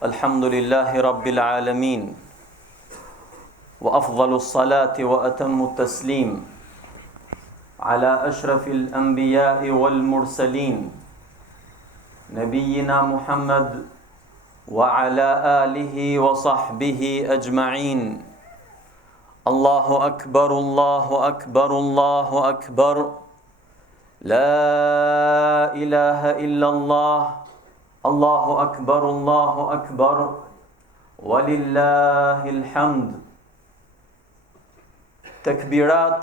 Alhamdulillahi Rabbil Alamin. Wa afdalu salati wa atammu taslim ala ashrafil anbiya'i wal mursalin Nabiyyina Muhammad wa ala alihi wa sahbihi ajma'in. Allahu akbar, Allahu akbar, Allahu akbar. La ilaha illallah. Allahu akbar, Allahu akbar. Walillahil hamd. Takbirat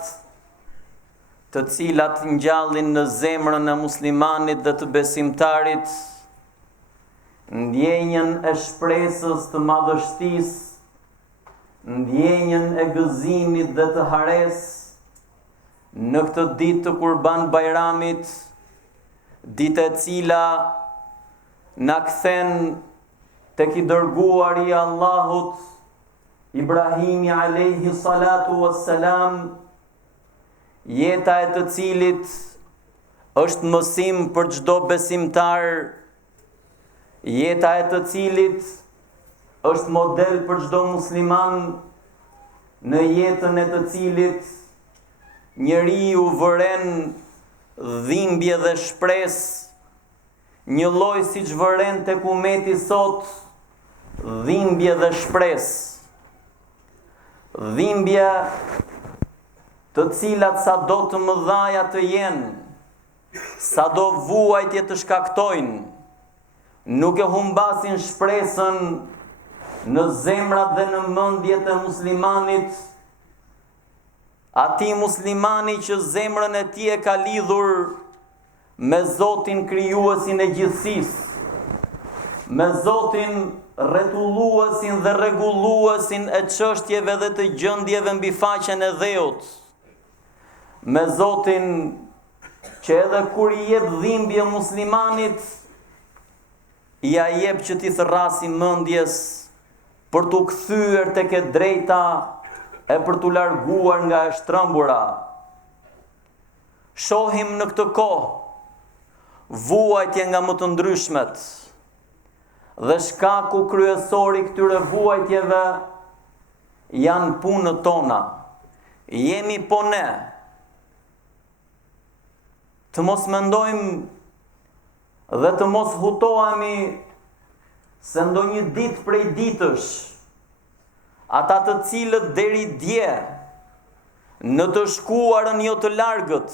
të cilat ngjallin në zemrën e muslimanit dhe të besimtarit ndjenjën e shpresës të madhështisë, ndjenjën e gëzimit dhe të hares në këtë ditë të Kurban Bajramit, ditë e cila na kthen tek i dërguari i Allahut Ibrahimi alayhi salatu wassalam, jeta e të cilit është mësim për çdo besimtar, jeta e të cilit është model për çdo musliman, në jetën e të cilit njeriu vëren dhimbje dhe shpresë, një lloj siç vëren tek umeti sot dhimbje dhe shpresë. Dhimbje të cilat sa do të mëdhaja të jenë, sa do vuajtje të shkaktojnë, nuk e humbasin shpresën në zemrat dhe në mendjet e muslimanit, atij muslimani që zemrën e tij e ka lidhur me Zotin krijuesin e gjithësisë, me Zotin rretulluesin dhe rregulluesin e çështjeve dhe të gjendjeve mbi faqen e dheut, me Zotin që edhe kur i jep dhimbje muslimanit, ja jep që t'i thërrasi mendjes për t'u kthyer tek e drejta e për t'u larguar nga e shtrëmbura. Shohim në këtë kohë vuajtje nga më të ndryshmet, dhe shkaku kryesor i këtyre vuajtjeve janë punët tona. Jemi po ne të mos mendojmë dhe të mos hutohemi se ndonjë ditë prej ditësh ata të cilët deri dje në të shkuarën jo të largët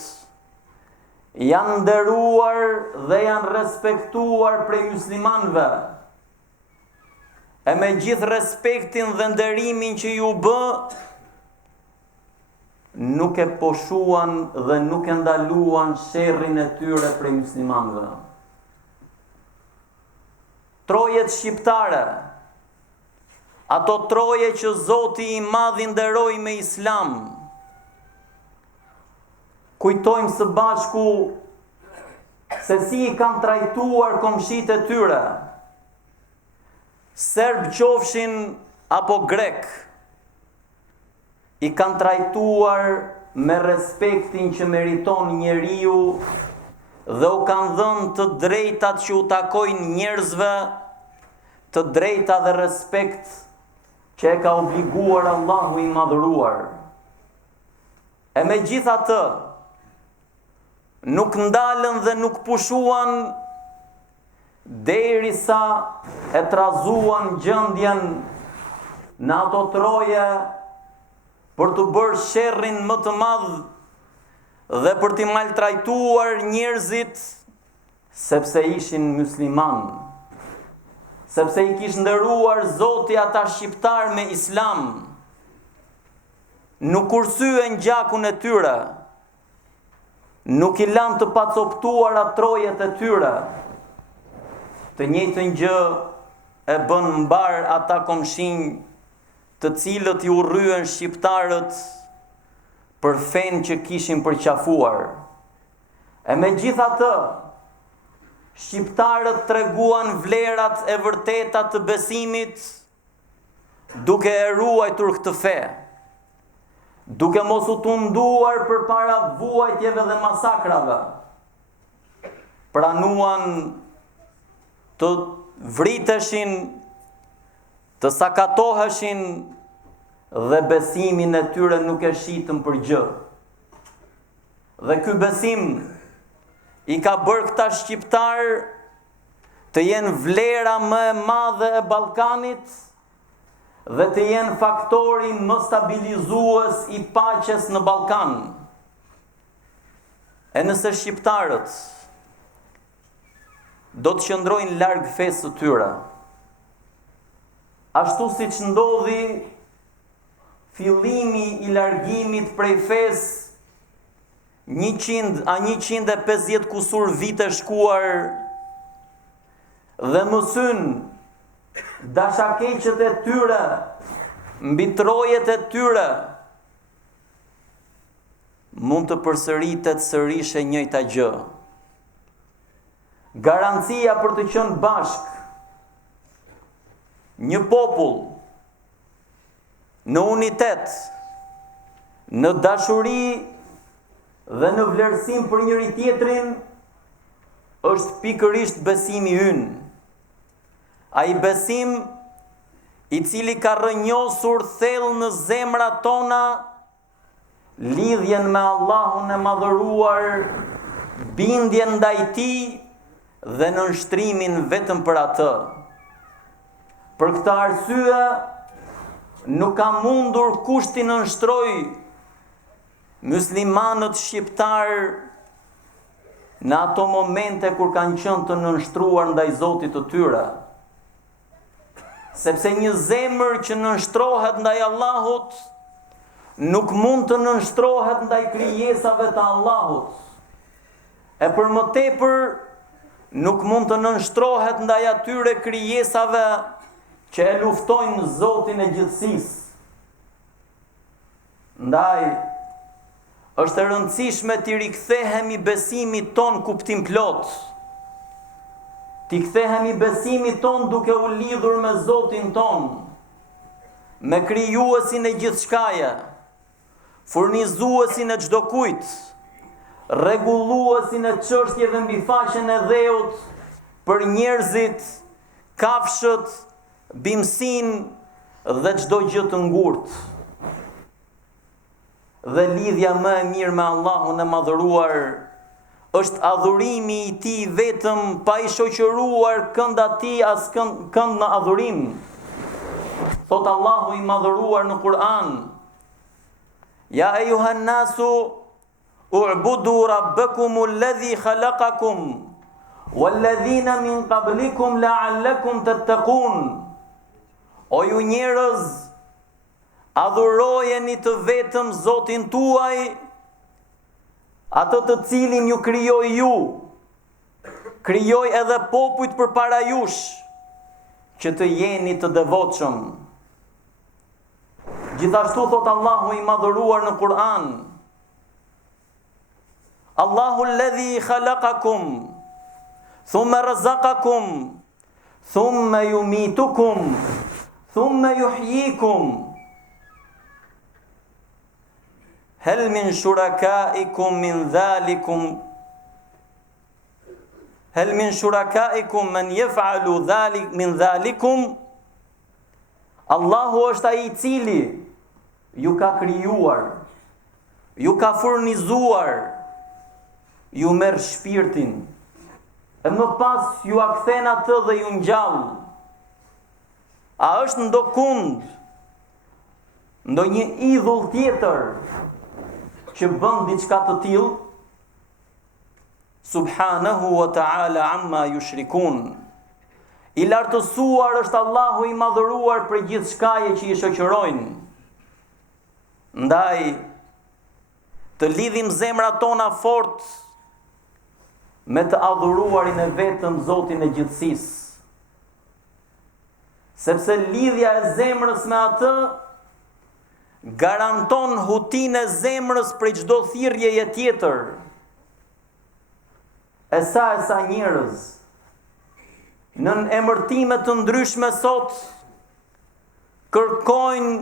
janë nderuar dhe janë respektuar prej muslimanëve, e me gjithë respektin dhe nderimin që ju bë, nuk e poshuan dhe nuk e ndaluan sherrin e tyre prej muslimanëve. Trojet shqiptare, ato troje që Zoti i Madh i nderoi me Islam, kujtojmë së bashku se si i kanë trajtuar komshitë e tyre, serb qofshin apo grek, i kanë trajtuar me respektin që meriton njeriu dhe u kanë dhënë të drejtat që u takojnë njerëzve, të drejta dhe respekt që e ka obliguar Allahu i madhëruar. E megjithatë, nuk ndalën dhe nuk pushuan derisa e trazuan gjendjen në ato troje për të bërë sherrin më të madh dhe për t'i maltrajtuar njerëzit, sepse ishin musliman, sepse i kishte nderuar Zoti ata shqiptar me Islam. Nuk kursyen gjakun e tyre, nuk i lanë të pacoptuara trojet e tyre. Të njëjtën gjë e bën mbar ata komshinj të cilët ju rryen shqiptarët për fen që kishin përqafuar. E megjithatë, shqiptarët treguan vlerat e vërteta të besimit duke e ruajtur këtë fe, duke mos u tunduar përpara vuajtjeve dhe masakrave. Pranuan të vriteshin të sakatoheshin dhe besimin e tyre nuk e shitën për gjë. Dhe ky besim i ka bërë këta shqiptar të jenë vlera më e madhe e Ballkanit dhe të jenë faktori më stabilizues i paqes në Ballkan. E nëse shqiptarët do të qëndrojnë larg fesë së tyre, ashtu siç ndodhi fillimi i largimit prej fesë 150 kusur vite shkuar dhe mësyn dashakeqet e tyre, mbi trojet e tyre, mund të përsëritet sërish e njëjta gjë. Garancia për të qenë bashk, një popull, në unitet, në dashuri dhe në vlerësim për njëri tjetrin, është pikërisht besimi ynë. Ai besim i cili ka rrënjosur thellë në zemrat tona lidhjen me Allahun e madhëruar, bindjen ndaj Tij dhe nënshtrimin vetëm për atë. Për këtë arsye, nuk ka mundur kush t'i nënshtroj muslimanët shqiptar në ato momente kur kanë qenë të nënshtruar ndaj Zotit të tyre. Sepse një zemër që nënshtrohet ndaj Allahut nuk mund të nënshtrohet ndaj krijesave të Allahut. E për më tepër nuk mund të nënshtrohet ndaj atyre krijesave që e luftojnë Zotin e gjithësisë. Ndaj është e rëndësishme t'i rikthehemi besimit ton kuptim plot. T'i kthehemi besimit ton duke u lidhur me Zotin ton, me krijuesin e gjithçkaje, furnizuesin e çdo kujt, rregulluesin e çështjeve mbi faqen e dheut për njerëzit, kafshët, bimsin dhe çdo gjë të ngurtë. Dhe lidhja më e mirë me Allahun e madhëruar është adhurimi i Tij vetëm, pa i shoqëruar kënd atij as kënd në adhurim. Thot Allahu i madhëruar në Kur'an: Ja ejuhan nasu u'budu rabbakum alladhi khalaqakum walladhina min qablikum la'allakum tattaqun. O ju njerëz, adhurojeni të vetëm Zotin tuaj, atë të cilin ju krijoi ju, krijoi edhe popujt përpara jush, që të jeni të devotshëm. Gjithashtu thot Allahu i madhëruar në Kur'an: Allahu alladhi khalaqakum, thumma razaqakum, thumma yumitukum, thumma yuhyikum. Hel min shurakaikum min dhalikum Hel min shurakaikum man yaf'alu dhalik min dhalikum. Allahu është ai i cili ju ka krijuar, ju ka furnizuar, ju merr shpirtin, e më pas ju a kthen atë dhe ju ngjall. A është ndokund ndonjë idhull tjetër që bën diçka të tillë? Subhanahu wa ta'ala amma yushrikun. I lartësuar është Allahu i madhëruar për gjithçkaje që i shoqërojnë. Ndaj të lidhim zemrat tona fort me të adhuruarin e vetëm Zotin e gjithësisë. Sepse lidhja e zemrës me atë garanton hutinë e zemrës prej çdo thirrjeje tjetër. E sa njerëz në emërtime të ndryshme sot kërkojnë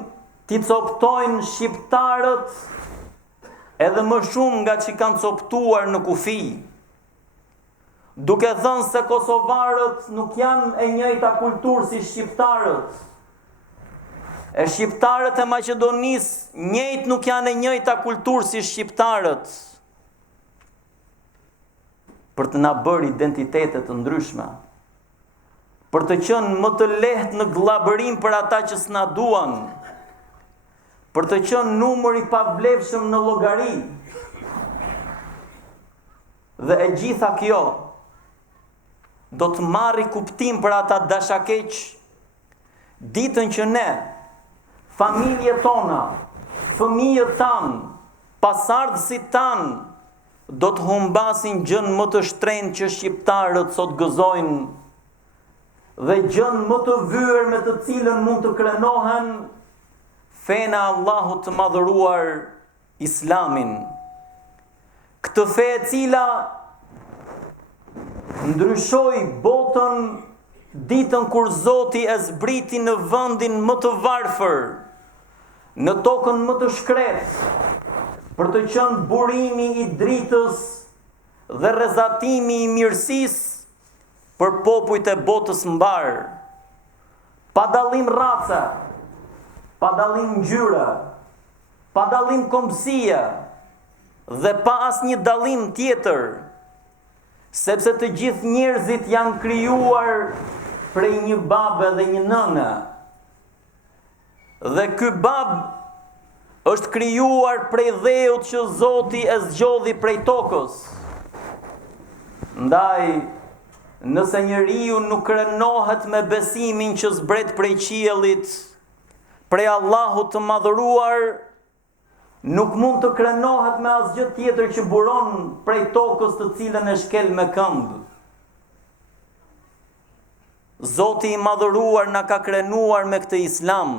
t'i coptojnë shqiptarët edhe më shumë nga që kanë coptuar në kufi, duke thënë se kosovarët nuk janë e njëjta kulturë si shqiptarët, E shqiptarët e Maqedonisë njëjtë nuk janë e njëjta kulturë si shqiptarët. Për të na bërë identitete të ndryshme. Për të qenë më të lehtë në glabërim për ata që s'na duan. Për të qenë numër i pavlefshëm në llogari. Dhe e gjitha kjo do të marrë kuptim për ata dashakeq ditën që ne, familjet tona, fëmijët tanë, pasardhësit tanë, do të humbasin gjën më të shtrenjtë që shqiptarët sot gëzojnë, dhe gjën më të vyer me të cilën mund të krenohen fena Allahut të madhëruar, Islamin. Këtë fe e cila ndryshoi botën ditën kur Zoti e zbriti në vendin më të varfër, në tokën më të shkretë, për të qenë burimi i dritës dhe rrezatimi i mirësisë për popujt e botës mbar, pa dallim race, pa dallim ngjyre, pa dallim kombësie dhe pa asnjë dallim tjetër, sepse të gjithë njerëzit janë krijuar prej një babe dhe një nëne. Dhe ky bab është krijuar prej dheut që Zoti e zgjodhi prej tokës. Ndaj, nëse njeriu nuk krenohet me besimin që zbret prej qiellit, prej Allahut të madhëruar, nuk mund të krenohet me asgjë tjetër që buron prej tokës të cilën e shkel me këmbë. Zoti i madhëruar na ka krenuar me këtë Islam.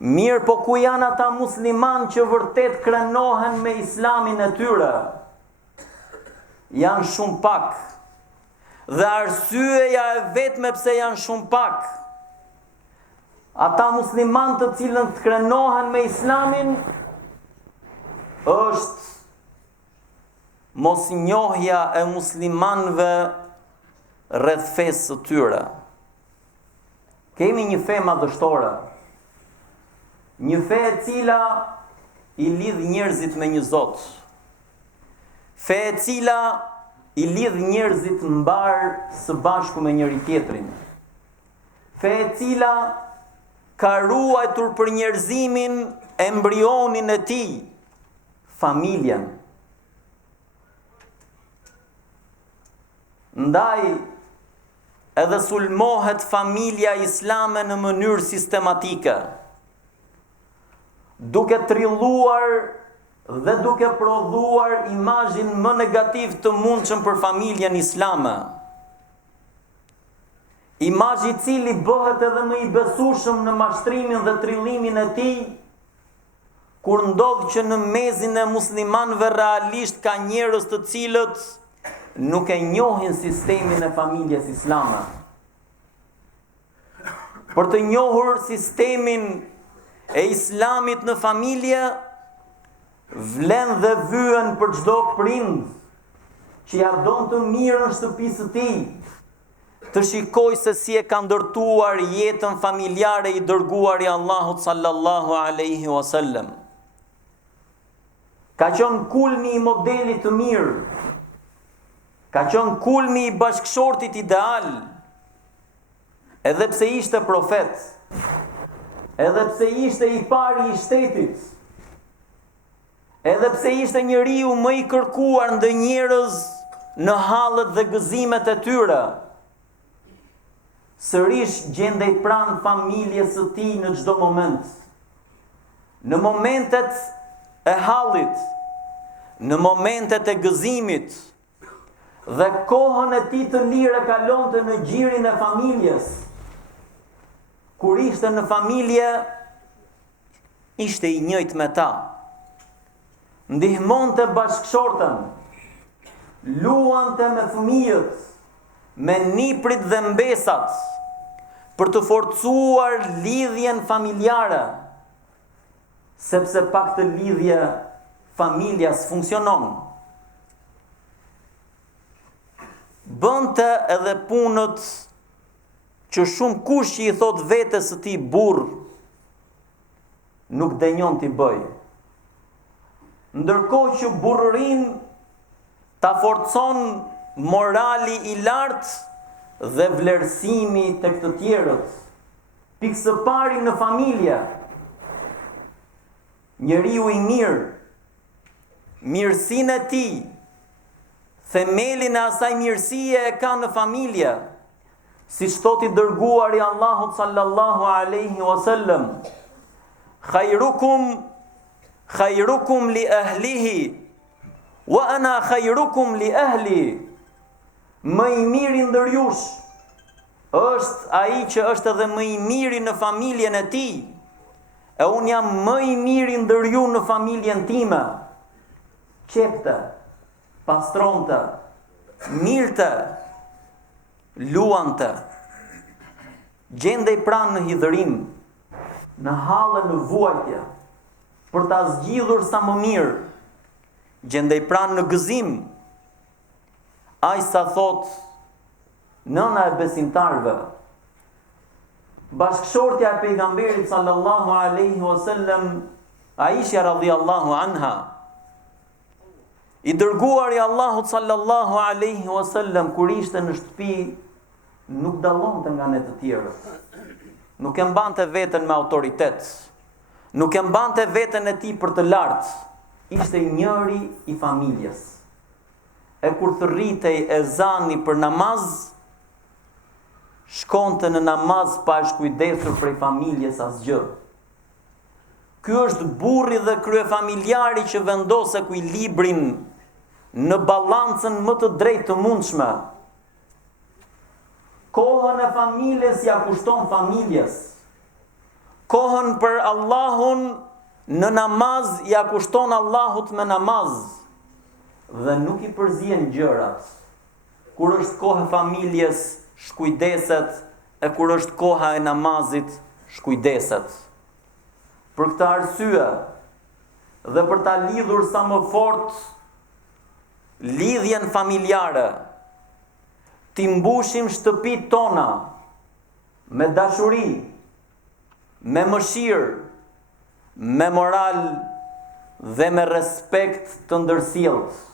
Mirë, po ku janë ata musliman që vërtet krenohen me Islamin e tyre? Janë shumë pak. Dhe arsyeja e vetme pse janë shumë pak, ata musliman të cilën të krenohen me Islamin, është mosnjohja e muslimanëve rreth fesë së tyre. Kemi një fe madhështore, një fe e cila i lidh njerëzit me një Zot, fe e cila i lidh njerëzit mbar së bashku me njëri tjetrin, fe e cila ka ruajtur për njerëzimin embrionin e tij, familjen. Ndaj, edhe sulmohet familja islame në mënyrë sistematike, duke trilluar dhe duke prodhuar imazhin më negativ të mundshëm për familjen islame. Imazhi i cili bëhet edhe më i besueshëm në mashtrimin dhe trillimin e tij, kur ndodh që në mezin e muslimanëve realisht ka njerëz të cilët nuk e njohin sistemin e familjes islame. Për të njohur sistemin e Islamit në familje, vlen dhe vyen për çdo prind që ja don të mirën shtëpisë së tij, të shikoj se si e ka ndërtuar jetën familjare i dërguari Allahut sallallahu alaihi wasallam. Ka qenë kulmi i modelit të mirë, ka qenë kulmi i bashkëshortit ideal, edhe pse ishte profet, edhe pse ishte i pari i shtetit, edhe pse ishte njeriu më i kërkuar ndë njerëz në hallet dhe gëzimet e tyre, sërish gjendej pranë familjes së tij në çdo moment. Në momentet e hallit, në momentet e gëzimit, dhe kohën e tij të lirë kalonte në gjirin e familjes. Kur ishte në familje, ishte i njëjtë me ta. Ndihmonte bashkëshortën, luante me fëmijët, me niprit dhe mbesat, për të forcuar lidhjen familjare, sepse pa këtë lidhje familja s'funksionon. Bënte edhe punët që shumë kush që i thot vetes së tij burr nuk denjon t'i bëj. Ndërkohë që burrin ta forcon morali i lartë dhe vlerësimi tek të tjerët. Pikë së pari në familje. Njeriu i mirë, mirësinë e tij, themelin e asaj mirësie e ka në familje. Siç thot i dërguari i Allahut sallallahu alaihi wasallam, khairukum li ahlihi wa ana khairukum li ahli. Më i miri ndër jush është ai që është edhe më i miri në familjen e tij. E unë jam më i miri ndër ju në familjen time. Qepte, pastronte, mirte, luante. Gjendej pranë në hidhërim, në hallë në vuajtje, për ta zgjidhur sa më mirë. Gjendej pranë në gëzim. Ai sa thot nëna e besimtarve, bashkëshortja e pejgamberit sallallahu alaihi wasallam, Aisha radhiyallahu anha. I dërguari i Allahut sallallahu alaihi wasallam kur ishte në shtëpi nuk dallonte nga ne të tjerët. Nuk e mbante veten me autoritet. Nuk e mbante veten e tij për të lartë. Ishte njëri i familjes. E kur thërritej ezani për namaz, shkonte në namaz pa shkujdesur prej familjes asgjë. Ky është burri dhe kryefamiljari që vendos ekuilibrin në balancën më të drejtë të mundshme. Kohën e familjes ja kushton familjes. Kohën për Allahun në namaz ja kushton Allahut me namaz. Dhe nuk i përzien gjërat. Kur është koha e familjes, shkujdeset, e kur është koha e namazit, shkujdeset. Për këtë arsye, dhe për ta lidhur sa më fort lidhjen familjare, ti mbushim shtëpitë tona me dashuri, me mëshirë, me moral dhe me respekt të ndërsjellët.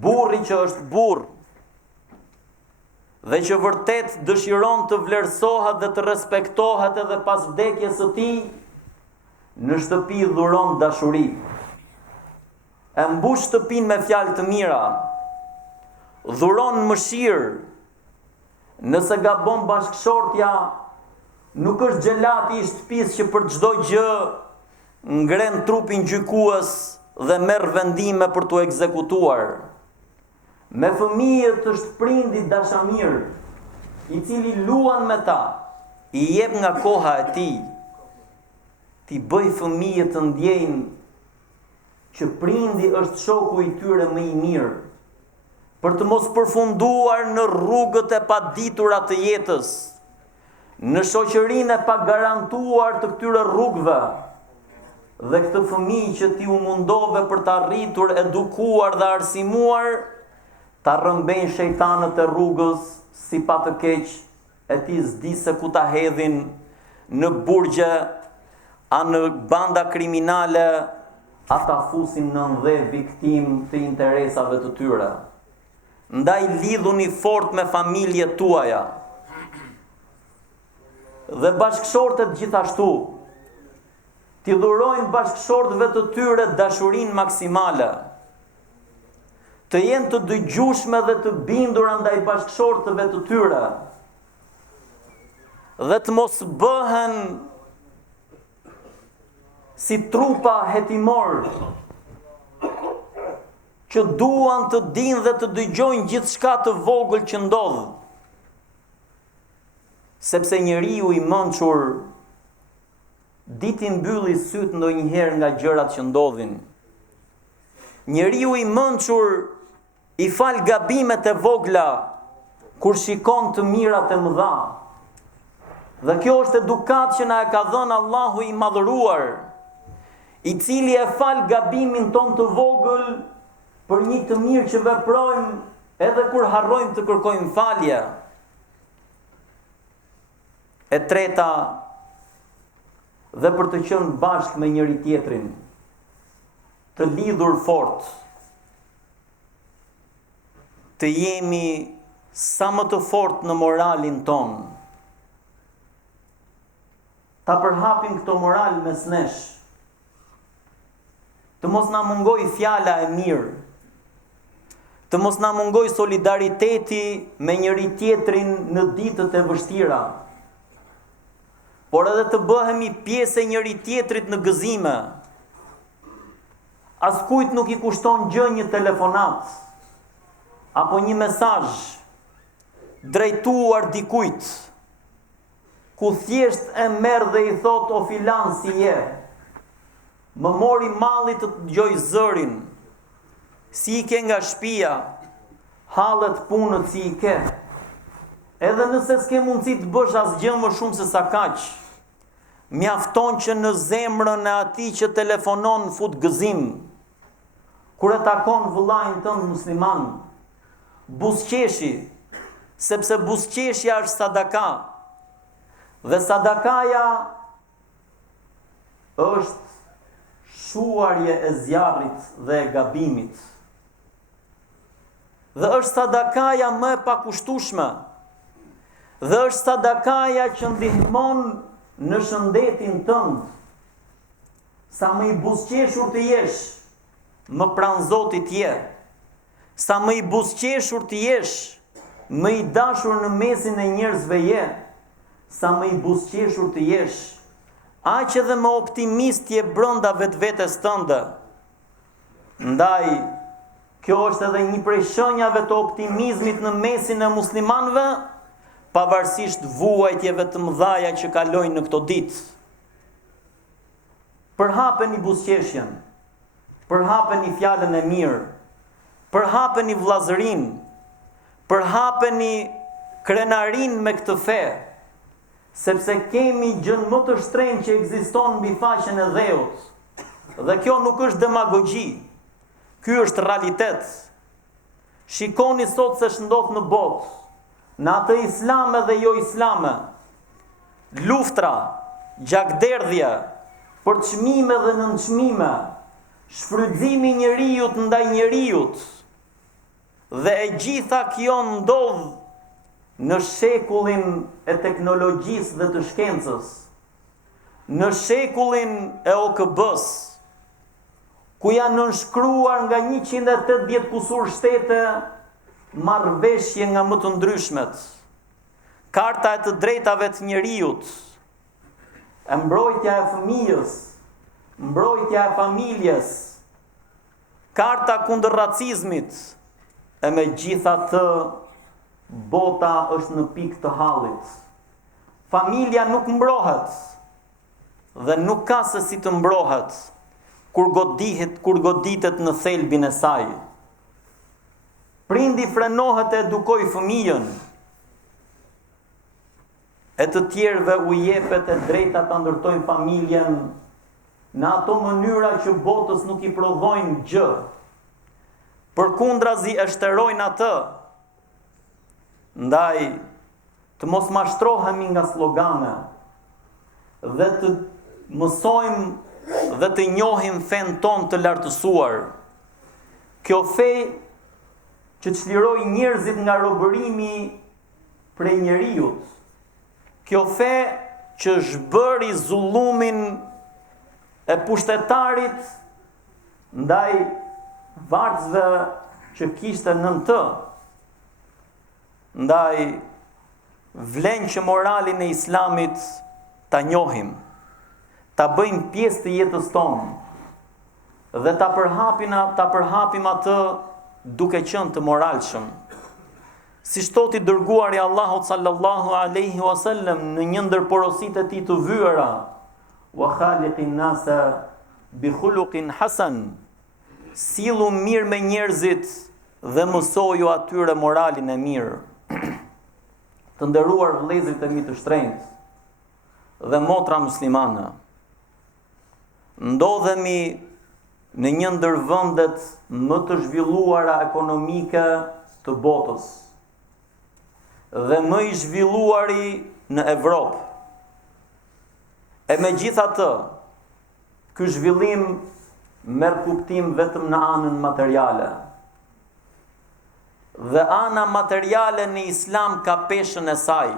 Burri që është burr dhe që vërtet dëshiron të vlerësohet dhe të respektohet edhe pas vdekjes së tij, në shtëpi dhuron dashuri. E mbush shtëpinë me fjalë të mira, dhuron mëshirë. Nëse gabon bashkëshortja, nuk është xhelati i shtëpisë që për çdo gjë ngren trupin gjykues dhe merr vendime për t'u ekzekutuar. Me fëmijët është prindi dashamir, i cili luan me ta, i jep nga koha e tij. Ti bëj fëmijët të ndjejnë që prindi është shoku i tyre më i mirë, për të mos përfunduar në rrugët e paditura të jetës, në shoqërinë e pagarantuar të këtyre rrugëve. Dhe këtë fëmijë që ti u mundove për të arritur, edukuar dhe arsimuar, ta rrëmbejnë shejtanët e rrugës si pa të keq, e ti s'di se ku ta hedhin, në burgje, a në banda kriminale, a ta fusin në ndhe viktim të interesave të tyre. Ndaj lidhuni fort me familjet tuaja. Dhe bashkëshortet gjithashtu, ti dhurojnë bashkëshortëve të tyre dashurinë maksimale, të jenë të dëgjueshme dhe të bindura ndaj bashkëshortëve të tyre, dhe të mos bëhen si trupa hetimor, që duan të dinë dhe të dëgjojnë gjithçka të vogël që ndodh. Sepse njeriu i mençur ditë mbylli syt ndonjëherë nga gjërat që ndodhin. Njeriu i mençur i fal gabimet e vogla kur shikon të mirat e mëdha. Dhe kjo është edukat që na e ka dhënë Allahu i madhëruar, i cili e fal gabimin ton të vogël për një të mirë që veprojmë edhe kur harrojmë të kërkojmë falje. E treta, dhe për të qenë bashkë me njëri tjetrin, të lidhur fort, të jemi sa më të fort në moralin ton, ta përhapim këto moral mes nesh, të mos na mungoj fjala e mirë, të mos na mungoj solidariteti me njëri tjetrin në ditët e vështira, por edhe të bëhemi pjesë e njëri tjetrit në gëzime. Askujt nuk i kushton gjë një telefonat, apo një mesazh drejtuar dikujt, ku thjesht e merr dhe i thot o filan si je, më mori malli të dëgjoj zërin, si i ke nga shtëpia, hallet punët si i ke. Edhe nëse s'ke mundësi të bësh asgjë më shumë se sa kaq, mjafton që në zemrën e atij që telefonon fut gëzim. Kur e takon vëllain tënd musliman, buzëqeshi, sepse buzëqeshja është sadaka. Dhe sadakaja është shuarje e zjarrit dhe e gabimit. Dhe është sadakaja më e pakushtueshme. Dhe është sadakaja që ndihmon në shëndetin tënd. Sa më i buzëqeshur të jesh, më pranë Zotit je. Sa më i buzëqeshur të jesh, më i dashur në mesin e njerëzve je. Sa më i buzëqeshur të jesh, aq edhe më optimist je brenda vetvetes tënde. Ndaj, kjo është edhe një prej shenjave të optimizmit në mesin e muslimanëve, pavarësisht vuajtjeve të mëdhaja që kalojnë në këto ditë. Përhapeni buzëqeshjen, përhapeni fjalën e mirë, përhapeni vllazërinë, përhapeni krenarin me këtë fe, sepse kemi gjën më të shtrenjtë që ekziston mbi faqen e dheut. Dhe kjo nuk është demagogji, ky është realitet. Shikoni sot se ç'ndodh në botë, në atë islame dhe jo islame, luftra, gjakderdhje, përçmime dhe nënçmime, shfrytëzimi njeriut ndaj njeriut, dhe e gjitha kjo ndodh në shekullin e teknologjisë dhe të shkencës, në shekullin e OKB-s, ku janë nënshkruar nga 180 kusur shtete marrëveshje nga më të ndryshmet, karta e të drejtave të njeriut, e mbrojtja e fëmijës, mbrojtja e familjes, karta kundër racizmit, e me gjitha të bota është në pikë të hallit. Familja nuk mbrohet dhe nuk ka se si të mbrohet kur goditet në thelbin e saj. Prindi frenohet e edukoj fëmijën, e të tjerëve u jepet e drejta ta ndërtojnë familjen në ato mënyra që botës nuk i prodhojnë gjë. Përkundrazi e shterojnë atë. Ndaj, të mos mashtrohemi nga slogane dhe të mësojmë dhe të njohim fen ton të lartësuar. Kjo fe që çliroi njerëzit nga robërimi prej njeriut. Kjo fe që zhbëri zullumin e pushtetarit ndaj vargësve që kishte nën të. Ndaj, vlen që moralin e islamit ta njohim, ta bëjmë pjesë të jetës tonë dhe ta përhapim atë duke qenë të moralshëm. Si thoti dërguari i Allahut sallallahu alaihi wasallam në një ndër porositë e tij të vyera, wa khaliqin nasa bi khuluqin hasan, sillu mirë me njerëzit dhe mësoju atyre moralin e mirë. Të nderuar vëllezërit e mi të shtrenjtë dhe motra muslimane, ndodhemi në një ndër vendet më të zhvilluara ekonomike të botës dhe më i zhvilluari në Evropë. E megjithatë, ky zhvillim merr kuptim vetëm në anën materiale. Dhe ana materiale në Islam ka peshën e saj,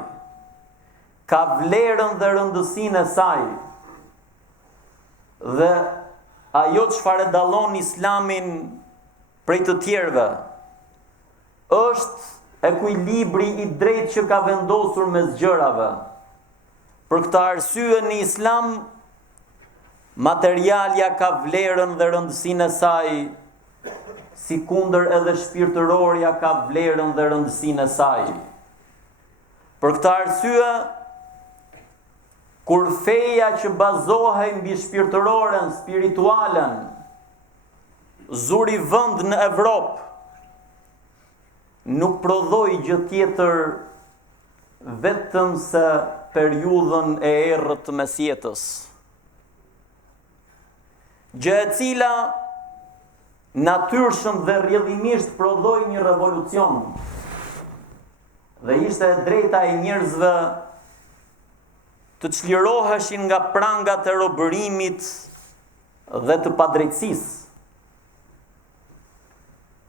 ka vlerën dhe rëndësinë e saj. Dhe ajo çfarë dallon Islamin prej të tjerëve është ekuilibri i drejtë që ka vendosur mes gjërave. Për këtë arsye në Islam materialja ka vlerën dhe rëndësinë e saj, si kundër edhe shpirtërorja ka vlerën dhe rëndësinë e saj. Për këtë arsye, kur feja që bazohej mbi shpirtëroren, spiritualen, zuri vend në Evropë, nuk prodhoi gjë tjetër vetëm se periudhën e errët të mesjetës. Gjë e cila natyrshëm dhe rrjedhimisht prodhoi një revolucion. Dhe ishte e drejta e njerëzve të çliroheshin nga prangat e robërimit dhe të padrejtësisë.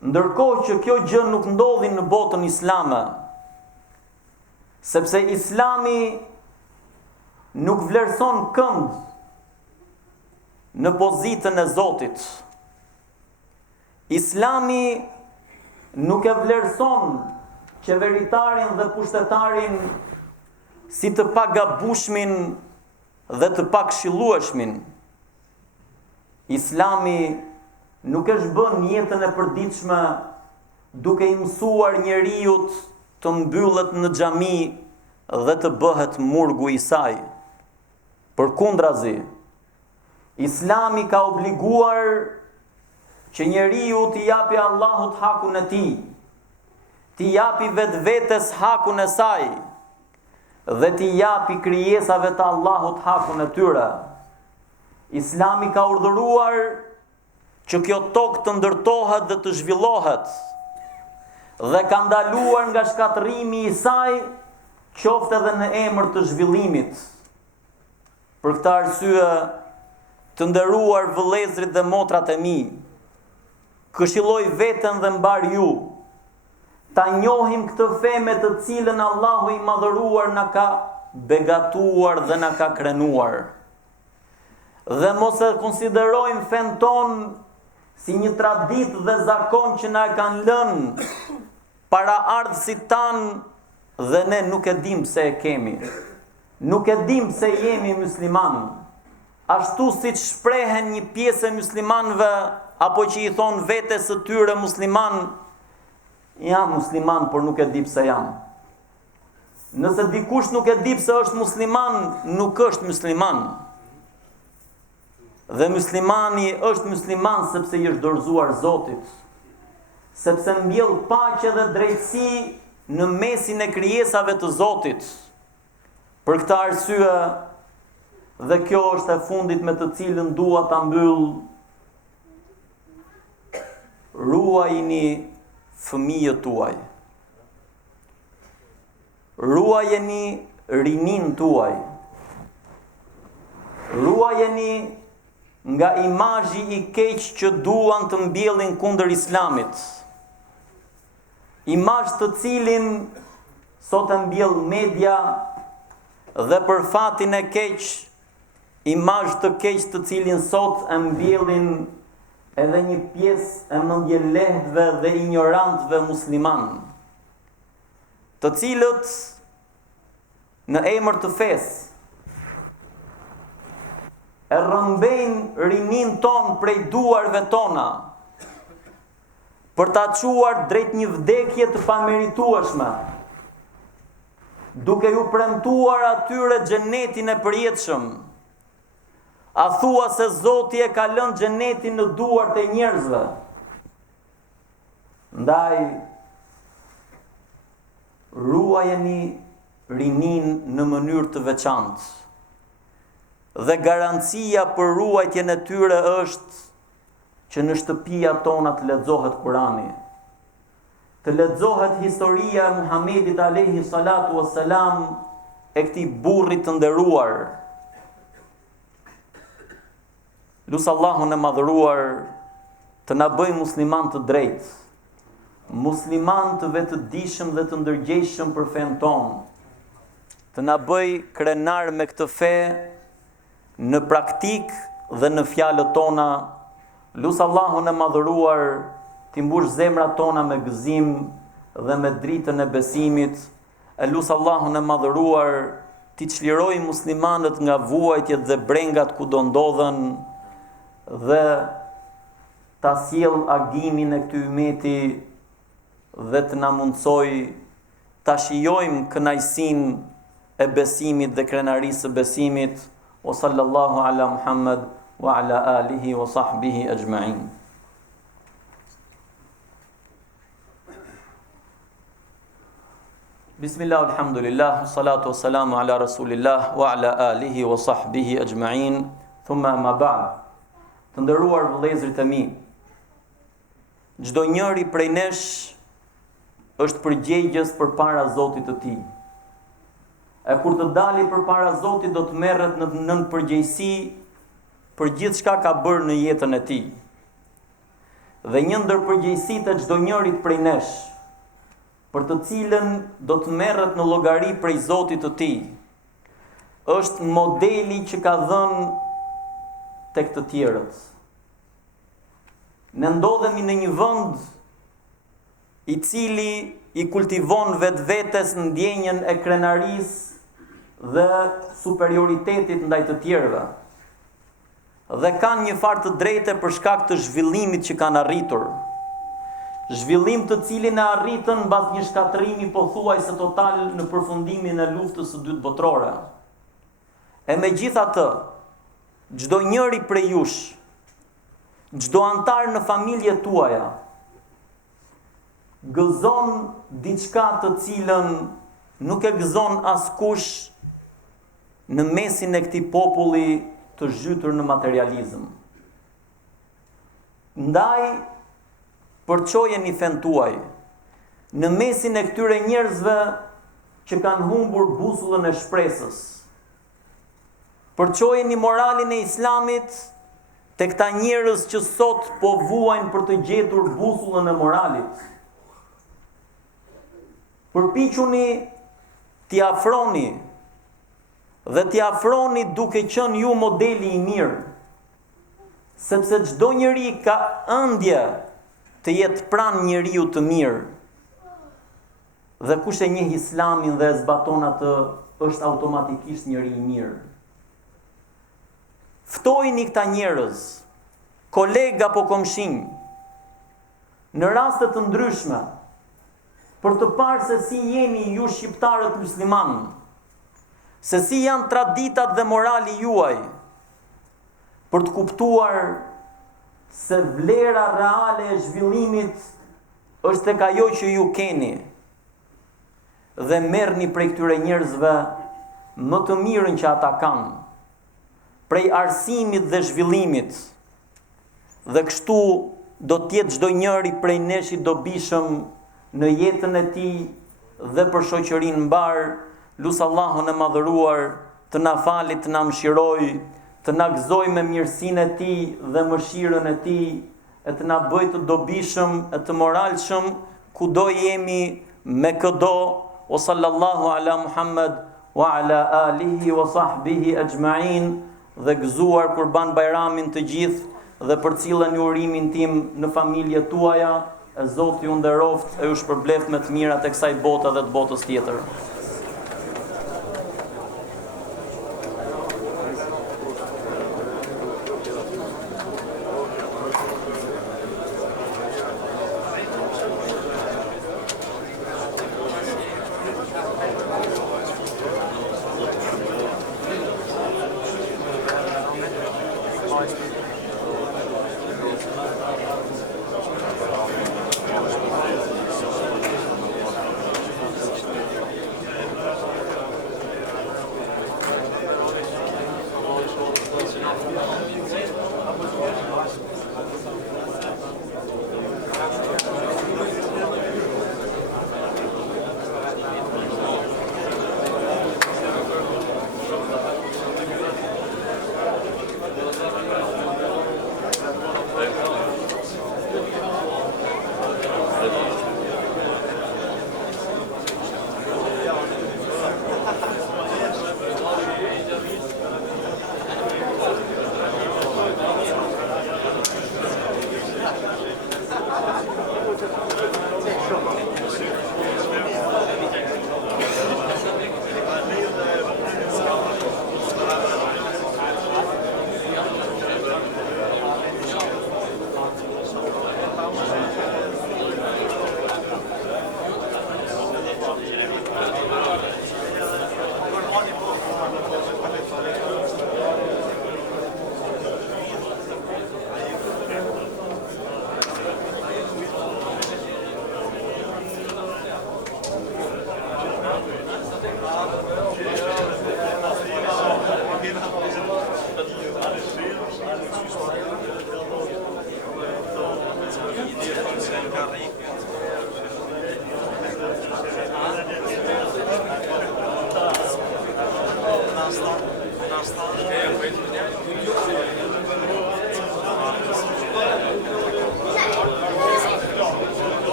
Ndërkohë që kjo gjë nuk ndodhi në botën islame, sepse Islami nuk vlerëson kënd në pozitën e Zotit. Islami nuk e vlerëson qeveritarin dhe pushtetarin si të pagabueshmin dhe të pakëshillueshmin. Islami nuk e shbën jetën e përditshme duke i mësuar njeriut të mbyllet në xhami dhe të bëhet murgu i saj. Përkundrazi, Islami ka obliguar që njeriu t'i japi Allahut hakun e tij, t'i japi vetvetes hakun e saj dhe t'i japi krijesave të Allahut hakun e tyre. Islami ka urdhëruar që kjo tokë të ndërtohet dhe të zhvillohet dhe ka ndaluar nga shkatërrimi i saj, qoftë edhe në emër të zhvillimit. Për këtë arsye, të nderuar vëllezërit dhe motrat e mi, këshilloj veten dhe mbar ju, ta njohim këtë fe me të cilën Allahu i madhëruar na ka begatuar dhe na ka krenuar. Dhe mos e konsiderojmë fen ton si një traditë dhe zakon që na e kanë lënë para ardhësit tanë dhe ne nuk e dim se e kemi. Nuk e dim se jemi musliman. Ashtu si që shprehen një pjesë e muslimanëve, apo që i thonë vetes së tyre musliman, jam musliman, por nuk e di pse jam. Nëse dikush nuk e di pse është musliman, nuk është musliman. Dhe muslimani është musliman sepse i është dorëzuar Zotit, sepse mbjell paqe dhe drejtësi në mesin e krijesave të Zotit. Për këtë arsye, dhe kjo është e fundit me të cilën dua ta mbyll, ruajini fëmijët tuaj. Ruajeni rinin tuaj. Ruajeni nga imazhi i keq që duan të mbjellin kundër Islamit. Imazh të cilin sot e mbjell media dhe për fatin e keq, imazh të keq të cilin sot e mbjellin edhe një pjesë e mendjelehtëve dhe ignorantëve musliman, të cilët në emër të fesë e rrëmbejnë rinin ton prej duarve tona për ta çuar drejt një vdekje të pameritueshme, duke ju premtuar atyre xhenetin e përjetshëm. A thua se Zoti e ka lënë xhenetin në duart e njerëzve? Ndaj, ruajeni rinin në mënyrë të veçantë. Dhe garancia për ruajtjen e tyre është që në shtëpia tona të lexohet Kurani, të lexohet historia e Muhamedit alayhi salatu wassalam, e këtij burri të nderuar, Lusë Allahun e madhëruar të na bëj musliman të drejtë, musliman të vetëdijshëm dhe të ndërgjegjshëm për fen tonë, të na bëj krenar me këtë fe në praktik dhe në fjalët tona. Lusë Allahun e madhëruar t'i mbush zemrat tona me gëzim dhe me dritën e besimit. E lusë Allahun e madhëruar t'i çliroj muslimanët nga vuajtjet dhe brengat ku do ndodhen dhe ta sjell agimin e këtij umeti dhe të na mundsoj ta shijojmë kënaqësinë e besimit dhe krenarisë së besimit. O sallallahu ala Muhammad wa ala alihi wa sahbihi ajma'in. Bismillah, alhamdulillah, salatu wa salamu ala rasulillah wa ala alihi wa sahbihi ajma'in. Thumma ma ba'd. Të nderuar vëllezërit e mi, çdo njëri prej nesh është përgjegjës përpara Zotit të tij. E kur të dali përpara Zotit do të merret në përgjegjësi për gjithçka ka bërë në jetën e tij. Dhe një ndër përgjegjësitë e çdo njërit prej nesh, për të cilën do të merret në llogari prej Zotit të tij, është modeli që ka dhënë tek të tjerët. Ne ndodhemi në një vend i cili i kultivon vetvetes ndjenjën e krenarisë dhe superioritetit ndaj të tjerëve. Dhe kanë një farë të drejtë për shkak të zhvillimit që kanë arritur. Zhvillim të cilin e arritën mbas një shkatërrimi pothuajse total në përfundimin e luftës së dytë botërore. E megjithatë, çdo njëri prej jush, çdo antar në familjet tuaja, gëzon diçka të cilën nuk e gëzon askush në mesin e këtij populli të zhytur në materializëm. Ndaj, përçojeni fen tuaj në mesin e këtyre njerëzve që kanë humbur busullën e shpresës. Përçojeni moralin e Islamit te këta njerëz që sot po vuajnë për të gjetur busullën e moralit. Përpiquni t'i afroni dhe t'i afroni duke qenë ju modeli i mirë, sepse çdo njeri ka ëndje të jetë pranë njeriu të mirë. Dhe kush e njeh Islamin dhe e zbaton atë, është automatikisht njeri i mirë. Ftojini këta njerëz, kolega apo komshinj, në raste të ndryshme, për të parë se si jeni ju shqiptarët musliman, se si janë traditat dhe morali juaj, për të kuptuar se vlera reale e zhvillimit është tek ajo që ju keni, dhe merrni prej këtyre njerëzve më të mirën që ata kanë, prej arsimit dhe zhvillimit, dhe kështu do t'jetë çdo njëri prej nesh i dobishëm në jetën e tij dhe për shoqërinë mbar. Lusë Allahun e madhëruar të na fali, të na mëshiroj, të na gëzoj me mirësinë e tij dhe mëshirën e tij, e të na bëj të dobishëm e të moralshëm kudo jemi me këdo. O sallallahu ala Muhammad wa ala alihi wa sahbihi ajma'in. Dhe gëzuar Kurban Bajramin të gjithë dhe për cilën ju urimin tim në familjet tuaja, e Zoti ju nderoft e ju shpërbleft me të mirat e kësaj bote dhe të botës tjetër.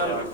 Bilal